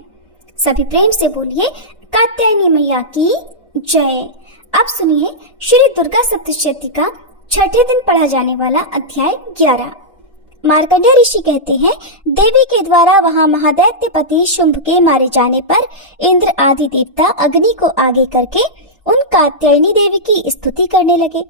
सभी प्रेम से बोलिए कात्यायनी मैया की जय। अब सुनिए श्री दुर्गा सप्तशती का छठे दिन पढ़ा जाने वाला अध्याय 11। मार्कंडेय ऋषि कहते हैं, देवी के द्वारा वहां महादैत्यपति शुंभ के मारे जाने पर इंद्र आदि देवता अग्नि को आगे करके उन कात्यायनी देवी की स्तुति करने लगे।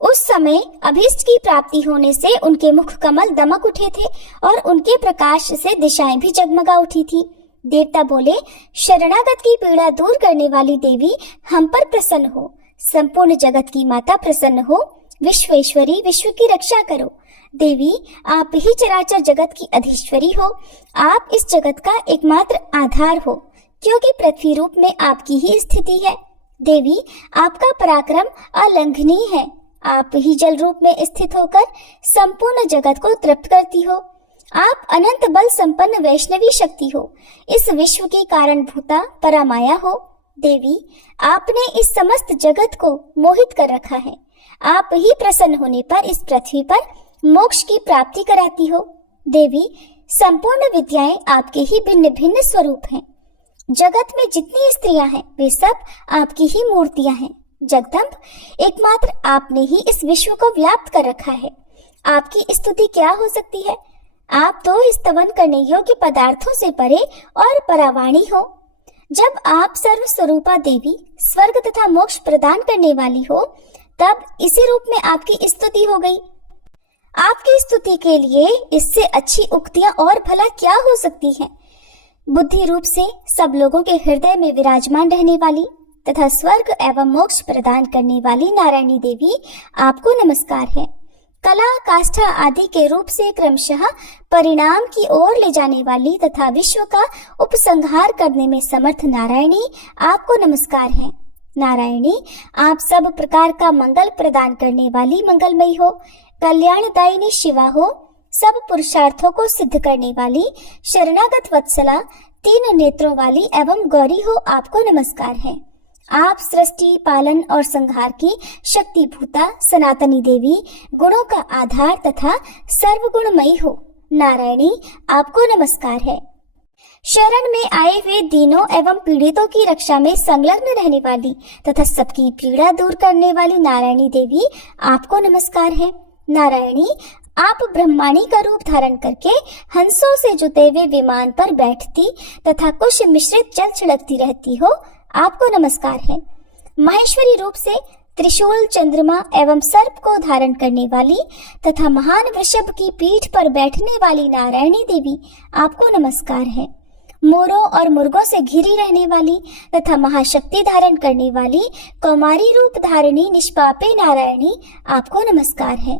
उस समय अभीष्ट की प्राप्ति होने से उनके मुख कमल दमक उठे थे और उनके प्रकाश से दिशाएं भी जगमगा उठी थी। देवता बोले, शरणागत की पीड़ा दूर करने वाली देवी हम पर प्रसन्न हो। संपूर्ण जगत की माता प्रसन्न हो। विश्वेश्वरी, विश्व की रक्षा करो। देवी, आप ही चराचर जगत की अधीश्वरी हो। आप इस जगत का एकमात्र आधार हो, क्योंकि पृथ्वी रूप में आपकी ही स्थिति है। देवी, आपका पराक्रम अलंघनीय है। आप ही जल रूप में स्थित होकर संपूर्ण जगत को तृप्त करती हो। आप अनंत बल संपन्न वैष्णवी शक्ति हो। इस विश्व की कारण भूता परामाया हो। देवी, आपने इस समस्त जगत को मोहित कर रखा है। आप ही प्रसन्न होने पर इस पृथ्वी पर मोक्ष की प्राप्ति कराती हो। देवी, संपूर्ण विद्याएं आपके ही भिन्न भिन्न स्वरूप हैं। जगत में जितनी स्त्रियां हैं, वे सब आपकी ही मूर्तियां हैं। जगदम्ब, एकमात्र आपने ही इस विश्व को व्याप्त कर रखा है। आपकी स्तुति क्या हो सकती है। आप तो स्तवन करने योग्य पदार्थों से परे और परावाणी हो। जब आप सर्व स्वरूपा देवी स्वर्ग तथा मोक्ष प्रदान करने वाली हो, तब इसी रूप में आपकी स्तुति हो गई। आपकी स्तुति के लिए इससे अच्छी उक्तियां और भला क्या हो सकती हैं। बुद्धि रूप से सब लोगों के हृदय में विराजमान रहने वाली तथा स्वर्ग एवं मोक्ष प्रदान करने वाली नारायणी देवी, आपको नमस्कार है। कला काष्ठा आदि के रूप से क्रमशः परिणाम की ओर ले जाने वाली तथा विश्व का उपसंहार करने में समर्थ नारायणी, आपको नमस्कार है। नारायणी, आप सब प्रकार का मंगल प्रदान करने वाली मंगलमयी हो, कल्याणदायिनी शिवा हो, सब पुरुषार्थों को सिद्ध करने वाली शरणागत वत्सला, तीन नेत्रों वाली एवं गौरी हो, आपको नमस्कार है। आप सृष्टि पालन और संहार की शक्तिभूता सनातनी देवी, गुणों का आधार तथा सर्वगुणमयी हो। नारायणी, आपको नमस्कार है। शरण में आए हुए दीनों एवं पीड़ितों की रक्षा में संलग्न रहने वाली तथा सबकी पीड़ा दूर करने वाली नारायणी देवी, आपको नमस्कार है। नारायणी, आप ब्रह्माणी का रूप धारण करके हंसों से जुते हुए विमान पर बैठती तथा कुश मिश्रित जल छिड़कती रहती हो, आपको नमस्कार है। माहेश्वरी रूप से त्रिशूल, चंद्रमा एवं सर्प को धारण करने वाली तथा महान वृषभ की पीठ पर बैठने वाली नारायणी देवी, आपको नमस्कार है। मोरों और मुर्गों से घिरी रहने वाली तथा महाशक्ति धारण करने वाली कौमारी रूप धारिणी निष्पापे नारायणी, आपको नमस्कार है।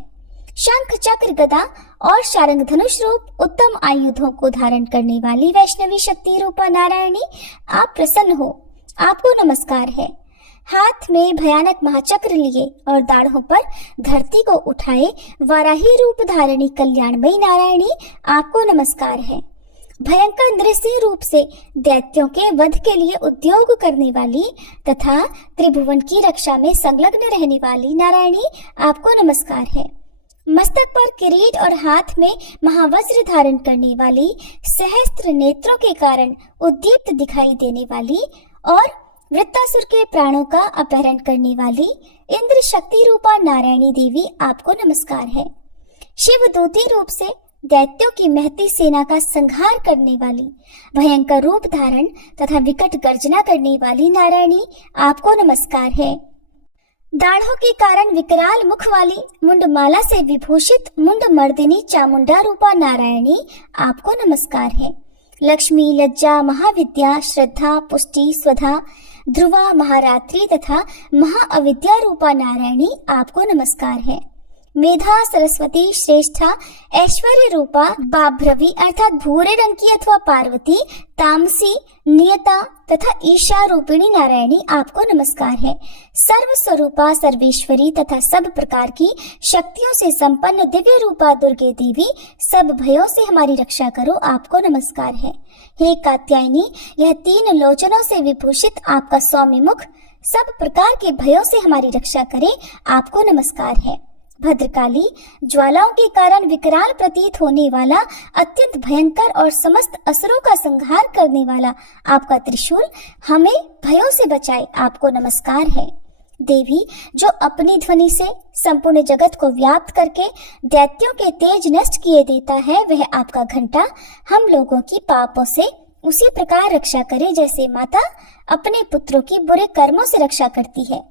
शंख चक्र गदा और शारंग धनुष रूप उत्तम आयुधों को धारण करने वाली वैष्णवी शक्ति रूपा नारायणी, आप प्रसन्न हो, आपको नमस्कार है। हाथ में भयानक महाचक्र लिए और दाढ़ों पर धरती को उठाए वाराही रूप धारिणी कल्याणमयी नारायणी, आपको नमस्कार है। भयंकर नृसिंह रूप से दैत्यों के वध के लिए उद्योग करने वाली तथा त्रिभुवन की रक्षा में संलग्न रहने वाली नारायणी, आपको नमस्कार है। मस्तक पर किरीट और हाथ में महावज्र धारण करने वाली, सहस्त्र नेत्रों के कारण उद्दीप्त दिखाई देने वाली और वृत्तासुर के प्राणों का अपहरण करने वाली इंद्र शक्ति रूपा नारायणी देवी, आपको नमस्कार है। शिवदूती रूप से दैत्यों की महती सेना का संहार करने वाली, भयंकर रूप धारण तथा विकट गर्जना करने वाली नारायणी, आपको नमस्कार है। दाढ़ों के कारण विकराल मुख वाली, मुंडमाला से विभूषित मुंड मर्दिनी चामुंडा रूपा नारायणी, आपको नमस्कार है। लक्ष्मी, लज्जा, महाविद्या, श्रद्धा, पुष्टि, स्वधा, ध्रुवा, महारात्रि तथा महाअविद्या रूपा नारायणी, आपको नमस्कार है। मेधा, सरस्वती, श्रेष्ठा, ऐश्वर्य रूपा बाभ्रवी अर्थात भूरे रंग की अथवा पार्वती, तामसी, नियता तथा ईशा रूपिणी नारायणी, आपको नमस्कार है। सर्व स्वरूपा सर्वेश्वरी तथा सब प्रकार की शक्तियों से संपन्न दिव्य रूपा दुर्गे देवी, सब भयों से हमारी रक्षा करो, आपको नमस्कार है। हे कात्यायनी, यह तीन लोचनों से विभूषित आपका सौम्य मुख सब प्रकार के भयों से हमारी रक्षा करे, आपको नमस्कार है। भद्रकाली, ज्वालाओं के कारण विकराल प्रतीत होने वाला, अत्यंत भयंकर और समस्त असुरों का संहार करने वाला आपका त्रिशूल हमें भयों से बचाए, आपको नमस्कार है। देवी, जो अपनी ध्वनि से संपूर्ण जगत को व्याप्त करके दैत्यों के तेज नष्ट किए देता है, वह आपका घंटा हम लोगों की पापों से उसी प्रकार रक्षा करे जैसे माता अपने पुत्रों की बुरे कर्मों से रक्षा करती है।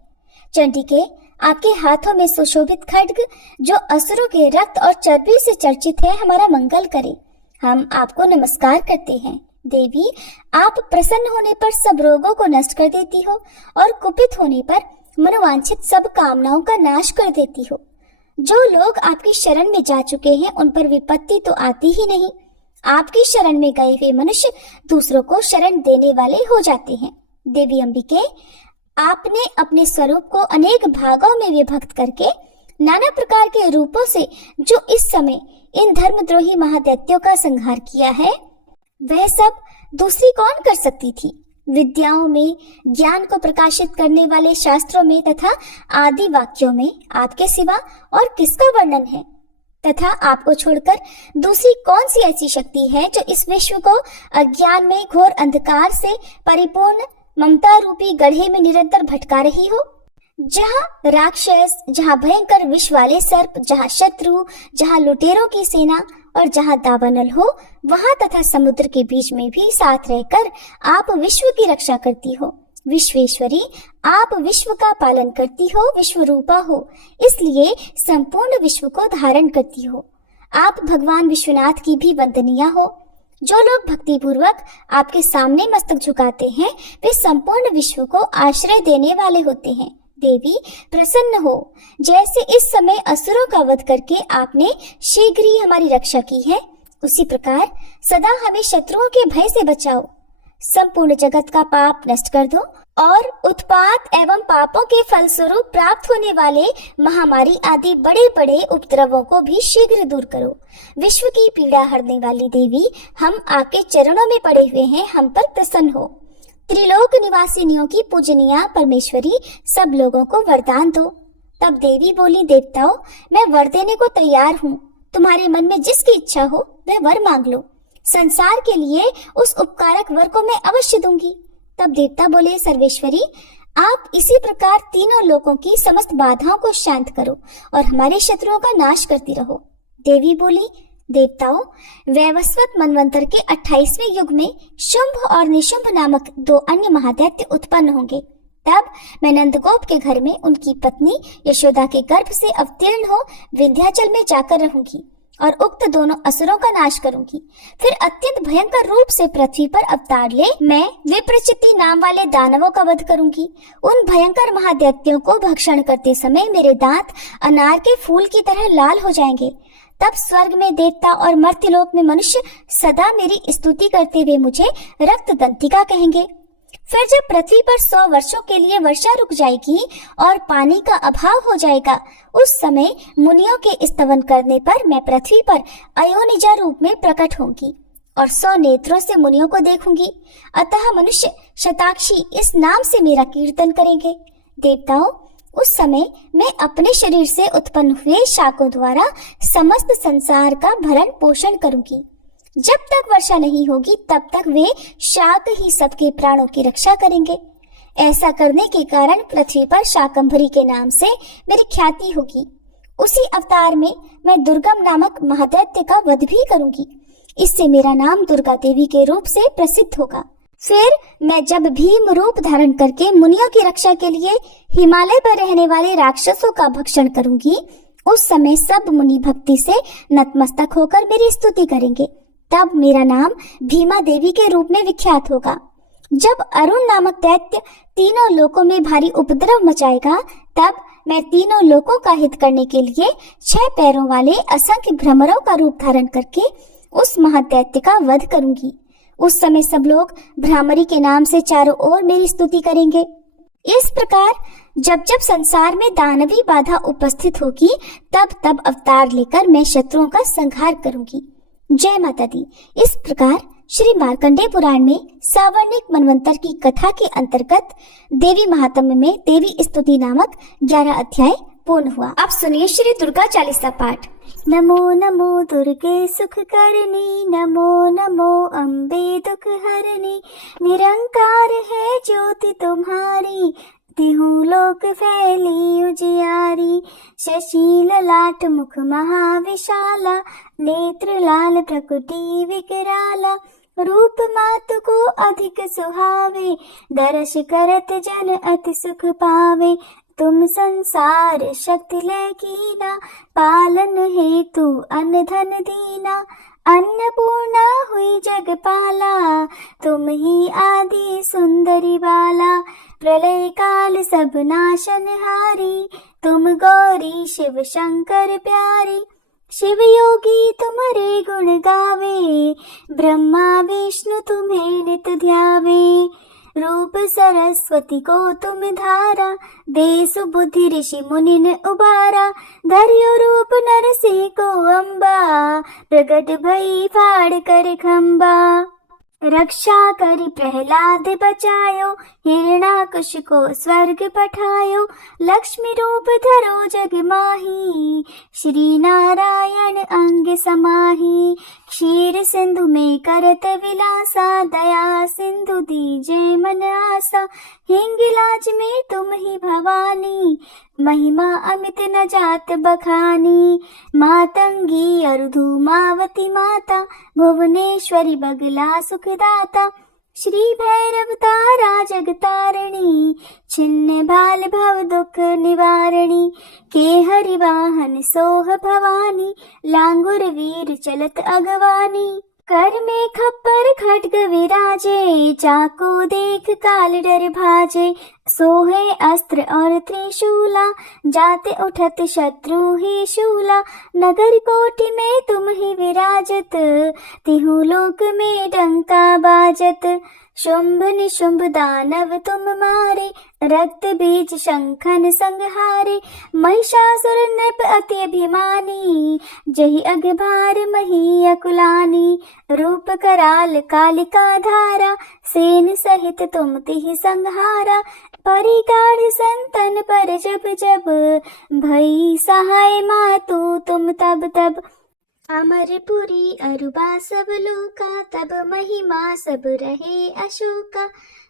चंडिके, आपके हाथों में सुशोभित खड्ग जो असुरों के रक्त और चर्बी से चर्चित है, हमारा मंगल करे, हम आपको नमस्कार करते हैं। देवी, आप प्रसन्न होने पर सब रोगों को नष्ट कर देती हो और कुपित होने पर मनोवांछित सब कामनाओं का नाश कर देती हो। जो लोग आपकी शरण में जा चुके हैं, उन पर विपत्ति तो आती ही नहीं। आपकी शरण में गए हुए मनुष्य दूसरों को शरण देने वाले हो जाते हैं। देवी अंबिके, आपने अपने स्वरूप को अनेक भागों में विभक्त करके नाना प्रकार के रूपों से जो इस समय इन धर्मद्रोही महादैत्यों का संहार किया है, वह सब दूसरी कौन कर सकती थी। विद्याओं में, ज्ञान को प्रकाशित करने वाले शास्त्रों में तथा आदि वाक्यों में आपके सिवा और किसका वर्णन है, तथा आपको छोड़कर दूसरी कौन सी ऐसी शक्ति है जो इस विश्व को अज्ञान में घोर अंधकार से परिपूर्ण ममता रूपी गड्ढे में निरंतर भटका रही हो। जहाँ राक्षस, जहाँ भयंकर विष वाले सर्प, जहाँ शत्रु, जहाँ लुटेरों की सेना और जहाँ दावानल हो वहाँ तथा समुद्र के बीच में भी साथ रहकर आप विश्व की रक्षा करती हो। विश्वेश्वरी, आप विश्व का पालन करती हो, विश्व रूपा हो, इसलिए संपूर्ण विश्व को धारण करती हो। आप भगवान विश्वनाथ की भी वंदनीय हो। जो लोग भक्ति पूर्वक आपके सामने मस्तक झुकाते हैं वे संपूर्ण विश्व को आश्रय देने वाले होते हैं। देवी, प्रसन्न हो। जैसे इस समय असुरों का वध करके आपने शीघ्र ही हमारी रक्षा की है, उसी प्रकार सदा हमें शत्रुओं के भय से बचाओ। संपूर्ण जगत का पाप नष्ट कर दो और उत्पात एवं पापों के फलस्वरूप प्राप्त होने वाले महामारी आदि बड़े बड़े उपद्रवों को भी शीघ्र दूर करो। विश्व की पीड़ा हरने वाली देवी, हम आपके चरणों में पड़े हुए हैं, हम पर प्रसन्न हो। त्रिलोक निवासिनियों की पूजनीय परमेश्वरी, सब लोगों को वरदान दो। तब देवी बोली, देवताओं, मैं वर देने को तैयार हूँ। तुम्हारे मन में जिसकी इच्छा हो वह वर मांग लो। संसार के लिए उस उपकारक वर को मैं अवश्य दूंगी। तब देवता बोले, सर्वेश्वरी, आप इसी प्रकार तीनों लोकों की समस्त बाधाओं को शांत करो और हमारे शत्रुओं का नाश करती रहो। देवी बोली, देवताओं, वैवस्वत मनवंतर के 28वें युग में शुंभ और निशुंभ नामक 2 अन्य महादैत्य उत्पन्न होंगे। तब मैं नंदगोप के घर में उनकी पत्नी यशोदा के गर्भ से अवतीर्ण हो विंध्याचल में जाकर रहूंगी और उक्त दोनों असुरों का नाश करूंगी। फिर अत्यंत भयंकर रूप से पृथ्वी पर अवतार ले मैं विप्रचित्ति नाम वाले दानवों का वध करूंगी। उन भयंकर महादैत्यों को भक्षण करते समय मेरे दांत अनार के फूल की तरह लाल हो जाएंगे। तब स्वर्ग में देवता और मर्त्यलोक में मनुष्य सदा मेरी स्तुति करते हुए मुझे रक्त दंतिका कहेंगे। फिर जब पृथ्वी पर 100 वर्षों के लिए वर्षा रुक जाएगी और पानी का अभाव हो जाएगा, उस समय मुनियों के स्तवन करने पर मैं पृथ्वी पर अयोनिजा रूप में प्रकट होंगी और 100 नेत्रों से मुनियों को देखूंगी। अतः मनुष्य शताक्षी इस नाम से मेरा कीर्तन करेंगे। देवताओं, उस समय मैं अपने शरीर से उत्पन्न हुए शाकों द्वारा समस्त संसार का भरण पोषण करूंगी। जब तक वर्षा नहीं होगी तब तक वे शाक ही सबके प्राणों की रक्षा करेंगे। ऐसा करने के कारण पृथ्वी पर शाकंभरी के नाम से मेरी ख्याति होगी। उसी अवतार में मैं दुर्गम नामक महादैत्य का वध भी करूंगी। इससे मेरा नाम दुर्गा देवी के रूप से प्रसिद्ध होगा। फिर मैं जब भीम रूप धारण करके मुनियों की रक्षा के लिए हिमालय पर रहने वाले राक्षसों का भक्षण करूंगी, उस समय सब मुनि भक्ति से नतमस्तक होकर मेरी स्तुति करेंगे। तब मेरा नाम भीमा देवी के रूप में विख्यात होगा। जब अरुण नामक दैत्य तीनों लोकों में भारी उपद्रव मचाएगा, तब मैं तीनों लोकों का हित करने के लिए 6 पैरों वाले असंख्य भ्रमरों का रूप धारण करके उस महादैत्य का वध करूंगी। उस समय सब लोग भ्रामरी के नाम से चारों ओर मेरी स्तुति करेंगे। इस प्रकार जब जब संसार में दानवी बाधा उपस्थित होगी, तब तब अवतार लेकर मैं शत्रुओं का संहार करूंगी। जय माता दी। इस प्रकार श्री मार्कंडेय पुराण में सावर्णिक मनवंतर की कथा के अंतर्गत देवी महात्म्य में देवी स्तुति नामक 11 अध्याय पूर्ण हुआ। अब सुनिए श्री दुर्गा चालीसा पाठ। नमो नमो दुर्गे सुख करनी, नमो नमो अम्बे दुख हरनी, निरंकार है ज्योति तुम्हारी, तिहु लोक फैली उजियारी। शशि ललाट मुख महाविशाला, नेत्र लाल प्रकृति विकराला, रूप मातु को अधिक सुहावे, दर्श करत जन अति सुख पावे। तुम संसार शक्ति लैकीना, पालन हेतु अन्न धन दीना। अन्नपूर्णा हुई जगपाला, तुम ही आदि सुंदरी बाला। प्रलय काल सब नाशनहारी, तुम गौरी शिव शंकर प्यारी। शिव योगी तुम्हारे गुण गावे, ब्रह्मा विष्णु तुम्हें नित ध्यावे। रूप सरस्वती को तुम धारा, दे सुबुद्धि ऋषि मुनि ने उबारा। धर्यो रूप नरसिंह को अम्बा, प्रगट भई फाड़ कर खम्बा। रक्षा करि प्रहलाद बचायो, हिरणाकुश को स्वर्ग पठायो, लक्ष्मी रूप धरो जग माही। श्री नारायण अंग समाही, क्षीर सिंधु में करत विलासा। दया सिंधु दीजे मन आसा, हिंगलाज में तुम ही भवानी। महिमा अमित न जात बखानी, मातंगी अरुधु मावती माता। भुवनेश्वरी बगला सुखदाता, श्री भैरव तारा जगतारिणी। छिन्न भाल भव दुख निवारणी, के हरि वाहन सोह भवानी। लांगुर वीर चलत अगवानी, कर में खप्पर खड्ग विराजे। चाकू देख काल डर भाजे, सोहे अस्त्र और त्रिशूला। जाते उठत शत्रु ही शूला, नगर कोटि में तुम ही विराजत। तिहु लोक में डंका बाजत, शुंभ निशुंभ दानव तुम मारे। रक्त बीज शंखन संहारे, महिषासुर नृप अति अभिमानी। जहि अघभार मही अकुलानी, रूप कराल कालिका धारा। सेन सहित तुम तिहि संहारा, परिगाढ़ संतन पर जब जब। भई सहाय मातु तुम तब तब। अमरपुरी अरुबा सब लोका, तब महिमा सब रहे अशोका।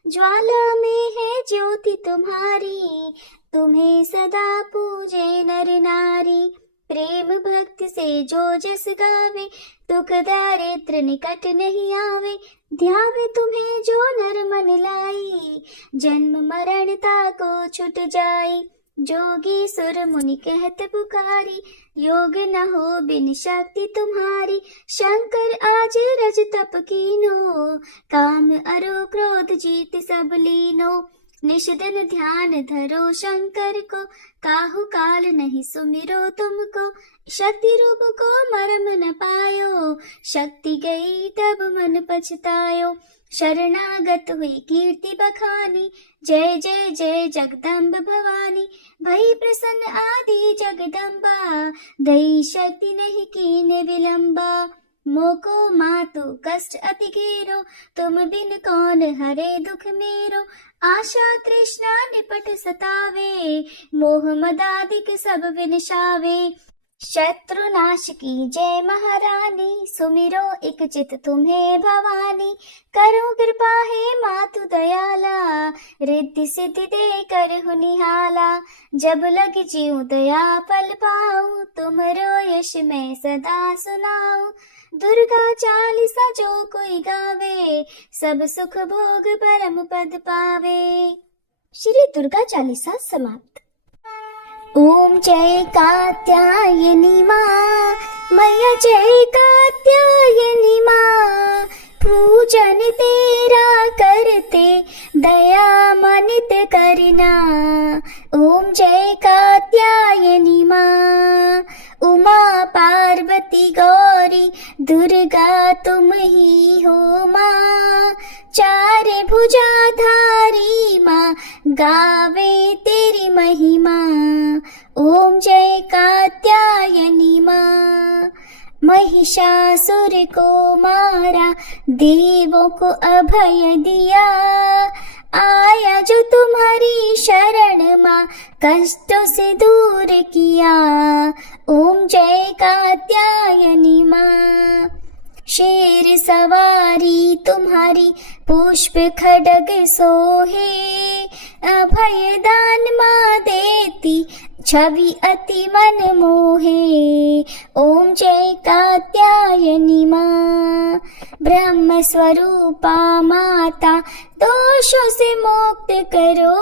ज्वाला में है ज्योति तुम्हारी, तुम्हें सदा पूजे नर नारी। प्रेम भक्ति से जो जस गावे, दुख दारिद्र निकट नहीं आवे। ध्यावे तुम्हें जो नर मन लाई, जन्म मरण ताको छुट जाई। जोगी सुर मुनि कहत पुकारी, योग न हो बिन शक्ति तुम्हारी। शंकर आज रज तप कीनो, काम अरो क्रोध जीत सब लीनो। निषदन ध्यान धरो शंकर को, काहु काल नहीं सुमिरो तुमको। शक्ति रूप को मरम न पायो, शक्ति गई तब मन पछतायो। शरणागत हुई कीर्ति बखानी, जय जय जय जगदम्ब भवानी। भई प्रसन्न आदि जगदम्बा, दई शक्ति नहीं कीने विलंबा। मोको मातु कष्ट अति घेरो, तुम बिन कौन हरे दुख मेरो। आशा तृष्णा निपट सतावे, मोह मदादिक सब विनशावे। शत्रु नाश की जय महारानी, सुमिरो एक चित तुम्हें भवानी। करो कृपा है मातु दयाला, रिद्धि सिद्धि दे कर निहाला। जब लग जीव दया पल पाऊं, तुमरो यश मैं सदा सुनाऊं। दुर्गा चालीसा जो कोई गावे, सब सुख भोग परम पद पावे। श्री दुर्गा चालीसा समाप्त। ओम जय कात्यायनी माँ, मैया जय कात्यायनी माँ। पूजन तेरा करते, दया मनित करना। ओम जय कात्यायनी माँ, उमा पार्वती गौरी दुर्गा तुम ही हो माँ। चार भुजाधारी माँ, गावे तेरी महिमा। ओम जय कात्यायनी माँ। महिषासुर को मारा, देवों को अभय दिया। आया जो तुम्हारी शरण माँ, कष्टों से दूर किया। ओम जय कात्यायनी माँ। शेर सवारी तुम्हारी, पुष्प खड्ग सोहे। अभय दान माँ देती, छवि अति मन मोहे। ओम जय कात्यायनी माँ। ब्रह्म स्वरूपा माता, दोषों से मुक्त करो।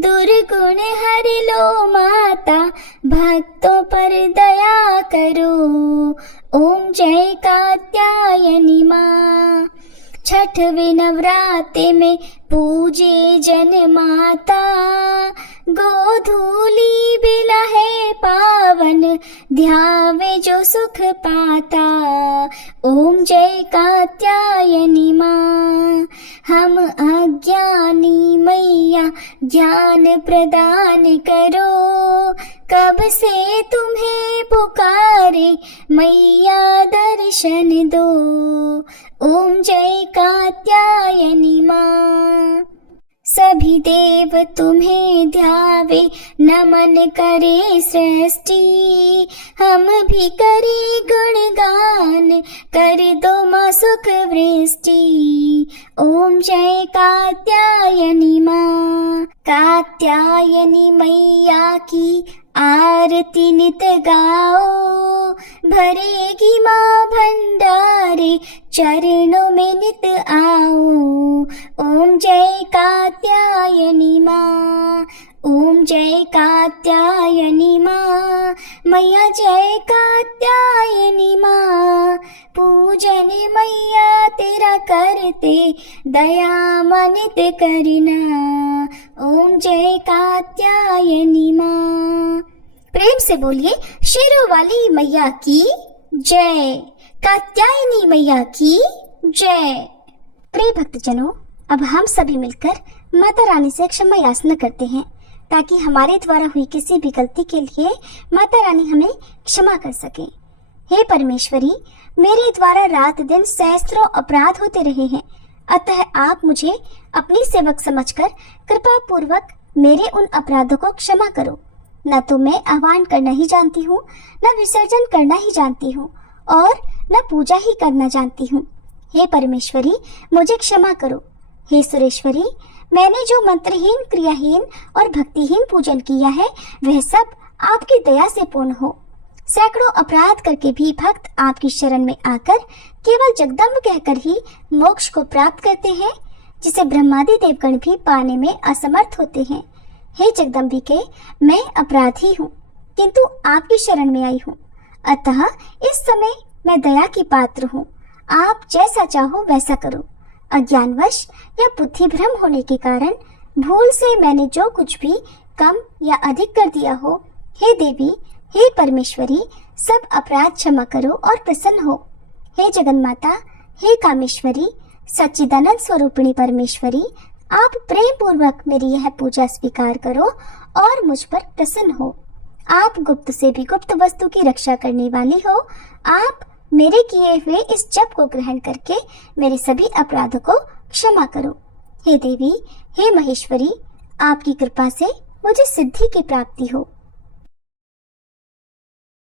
दुर्गुण हर लो माता, भक्तों पर दया करो। ओम जय कात्यायनी माँ। छठवें नवरात्रि में पूजे जन माता। गोधूली बिला है पावन, ध्यावे जो सुख पाता। ओम जय कात्यायनी माँ। हम अज्ञानी मैया, ज्ञान प्रदान करो। कब से तुम्हें पुकारे, मैया दर्शन दो। ओम जय कात्यायनी माँ। सभी देव तुम्हें ध्यावे, नमन करे सृष्टि। हम भी करे गुणगान, कर दो माँ सुख वृष्टि। ओम जय कात्यायनी माँ। कात्यायनी मैया की आरती नित गाओ, भरेगी माँ भंडारे चरणों में नित आओ। ओम जय कात्यायनी माँ, ओम जय कात्यायनी माँ। मैया जय कात्यायनी माँ, पूजन मैया तेरा करते, दया मनित करना। ओम जय कात्यायनी माँ। प्रेम से बोलिए शेरों वाली मैया की जय, कात्यायनी मैया की जय। प्रिय भक्तजनों, अब हम सभी मिलकर माता रानी से क्षमा याचना करते हैं, ताकि हमारे द्वारा हुई किसी भी गलती के लिए माता रानी हमें क्षमा कर सके। हे परमेश्वरी, मेरे द्वारा रात दिन सहस्त्रों अपराध होते रहे हैं, अतः आप मुझे अपनी सेवक समझकर कृपा पूर्वक मेरे उन अपराधों को क्षमा करो। न तो मैं आह्वान करना ही जानती हूँ, न विसर्जन करना ही जानती हूँ, और न पूजा ही करना जानती हूँ। हे परमेश्वरी, मुझे क्षमा करो। हे सुरेश्वरी, मैंने जो मंत्रहीन, क्रियाहीन और भक्तिहीन पूजन किया है, वह सब आपकी दया से पूर्ण हो। सैकड़ों अपराध करके भी भक्त आपकी शरण में आकर केवल जगदम्ब कहकर ही मोक्ष को प्राप्त करते हैं, जिसे ब्रह्मादि देवगण भी पाने में असमर्थ होते हैं। हे जगदम्बिके, मैं अपराधी हूँ, किंतु आपकी शरण में आई हूँ, अतः इस समय मैं दया की पात्र हूँ। आप जैसा चाहो वैसा करो। अज्ञानवश या बुद्धि भ्रम होने के कारण भूल से मैंने जो कुछ भी कम या अधिक कर दिया हो, हे देवी, हे परमेश्वरी, सब अपराध क्षमा करो और प्रसन्न हो। हे जगन्माता, हे कामेश्वरी, सच्चिदानंद स्वरूपिणी परमेश्वरी, आप प्रेम पूर्वक मेरी यह पूजा स्वीकार करो और मुझ पर प्रसन्न हो। आप गुप्त से भी गुप्त वस्तु की रक्षा करने वाली हो। आप मेरे किए हुए इस जप को ग्रहण करके मेरे सभी अपराधों को क्षमा करो। हे देवी, हे महेश्वरी, आपकी कृपा से मुझे सिद्धि की प्राप्ति हो।